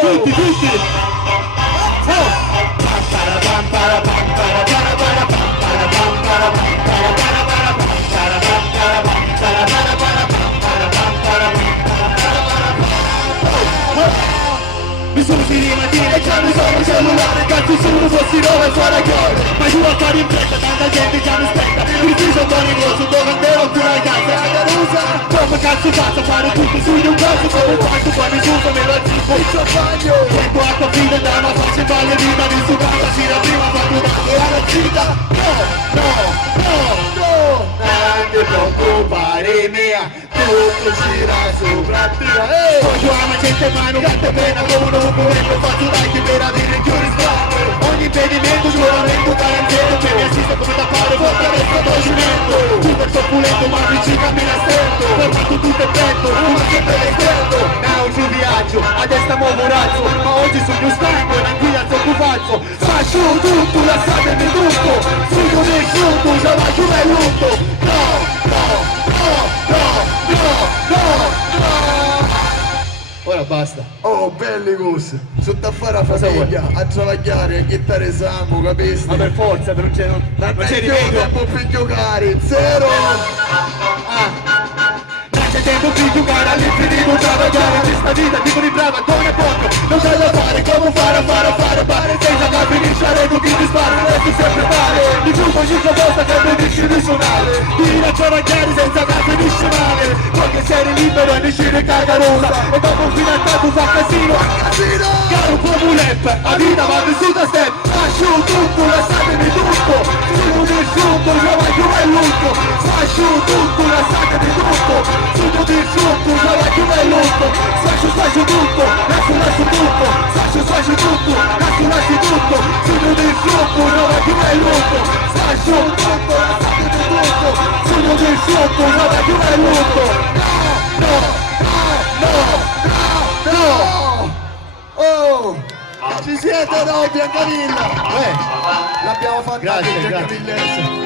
Tutti, tutti! Mi sono finiti mattina e già mi sono il cellulare. Cazzo sono fossi dove fare a chiore. Ma giù a fare in fretta, tanta gente già mi aspetta. Preciso Tony Grosso, dove andrò più la casa. Come cazzo faccio a fare tutto su di un caso. Come quanto poi mi suso, me lo zippo il champagno. Tempo acqua fida, da una faccia in ballerina. Di su casa si la prima fatturata e alla cita. No, no, no, no. Non ti preoccupare mia, tutto gira sopra te. Voglio ama gente in mano, gatta pena come un documento. Faccio like per avere più risparmio. Ogni impedimento, giuramento, quarantena. Che mi assiste come da fare, forte resto do cimento. Super soppulento, ma vicino a me la stento. Formato tutto è petto, ma sempre l'esterno. Oggi viaggio, a destra muovo razzo. Ma oggi sono stanco e non qui alzo più falso. Faccio tutto, lasciatemi tutto. Figlio del giunto, già va giù è lungo. No, no, no, no, no, no, no. Ora basta. Oh, belli cose. Sotto a fare la famiglia, a travagliare, a chittare sangue, capisci? Ma per forza, non c'è rimedio. Tempo per giocare, zero. C'è tempo per giocare all'infinito, travagliare questa vita, dico di brava, con e poco. Non c'è da fare, come fare, senza che finisce a rego chi ti spara, resto sempre male. Di gruppo ogni volta che finisci di suonare. Ti a travagliare senza che finisce male. Qualche serie libero e ne scende cagarosa. E dopo un fidanzato fa casino, caro come un rap, la vita va vissuta a step. Faccio tutto, lasciatemi tutto. Sono nessuno, già vai più è lungo. Faccio tutto, lasciatemi tutto. Sono disciutto, già vai più è lungo. Faccio tutto, lascio tutto. Faccio tutto, lascio tutto. Sono disciutto, già vai più è lungo. Faccio tutto, lasciatemi tutto. Sono disciutto, già vai più è lungo. No, no, no, no, no. Oh! Ci siete, no, Biancavilla? L'abbiamo fatta anche Biancavillese.